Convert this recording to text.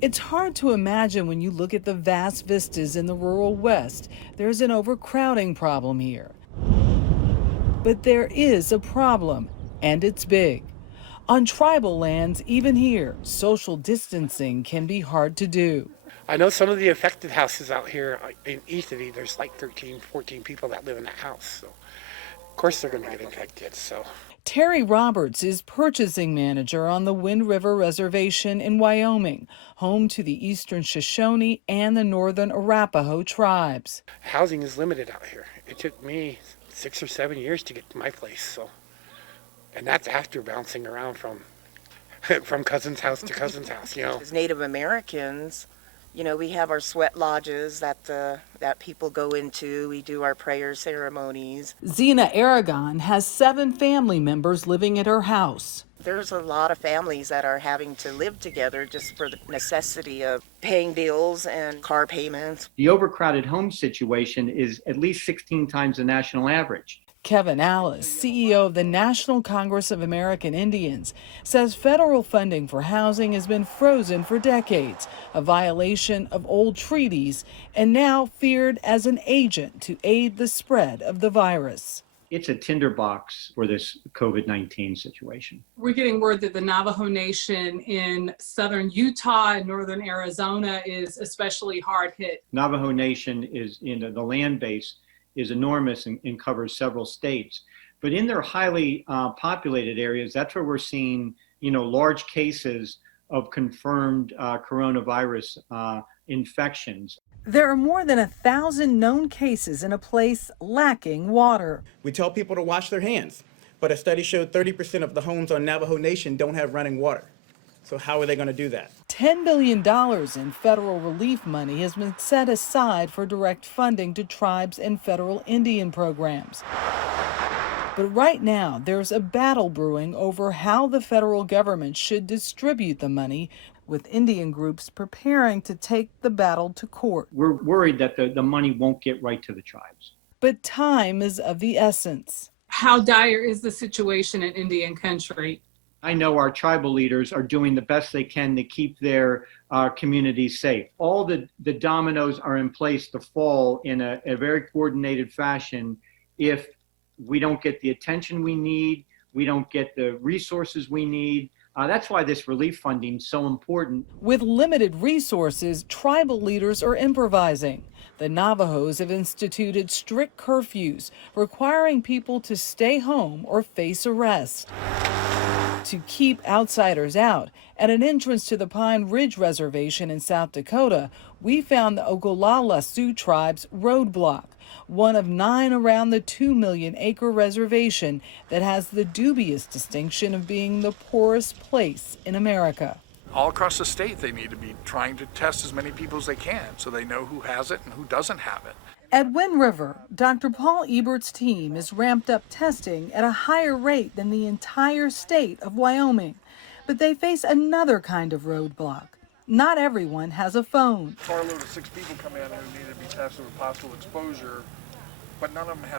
It's hard to imagine when you look at the vast vistas in the rural West. There's an overcrowding problem here. But there is a problem, and it's big. On tribal lands, even here, social distancing can be hard to do. I know some of the affected houses out here in Eastern, there's like 13, 14 people that live in that house. So, of course, they're going to get infected. So, Terry Roberts is purchasing manager on the Wind River Reservation in Wyoming, home to the Eastern Shoshone and the Northern Arapaho tribes. housing is limited out here. It took me 6 or 7 years to get to my place. So, and that's after bouncing around from from cousin's house to cousin's house. As Native Americans, we have our sweat lodges that people go into. We do our prayer ceremonies. Zena Aragon has 7 family members living at her house. There's a lot of families that are having to live together just for the necessity of paying bills and car payments. The overcrowded home situation is at least 16 times the national average. Kevin Alice, CEO of the National Congress of American Indians, says federal funding for housing has been frozen for decades, a violation of old treaties, and now feared as an agent to aid the spread of the virus. It's a tinderbox for this COVID-19 situation. We're getting word that the Navajo Nation in southern Utah and northern Arizona is especially hard hit. Navajo Nation is in the land base is enormous and covers several states. But in their highly populated areas, that's where we're seeing, large cases of confirmed coronavirus infections. There are more than 1,000 known cases in a place lacking water. We tell people to wash their hands, but a study showed 30% of the homes on Navajo Nation don't have running water. So how are they going to do that? $10 billion in federal relief money has been set aside for direct funding to tribes and federal Indian programs. But right now, there's a battle brewing over how the federal government should distribute the money, with Indian groups preparing to take the battle to court. We're worried that the money won't get right to the tribes. But time is of the essence. How dire is the situation in Indian country? I know our tribal leaders are doing the best they can to keep their communities safe. All the dominoes are in place to fall in a very coordinated fashion if we don't get the attention we need, we don't get the resources we need. That's why this relief funding is so important. With limited resources, tribal leaders are improvising. The Navajos have instituted strict curfews, requiring people to stay home or face arrest. To keep outsiders out, at an entrance to the Pine Ridge Reservation in South Dakota, we found the Ogallala Sioux tribe's Roadblock, one of 9 around the 2 million acre reservation that has the dubious distinction of being the poorest place in America. All across the state, they need to be trying to test as many people as they can so they know who has it and who doesn't have it. At Wind River, Dr. Paul Ebert's team has ramped up testing at a higher rate than the entire state of Wyoming. But they face another kind of roadblock. Not everyone has a phone. Carload of 6 people come in who need to be tested for possible exposure, but none of them have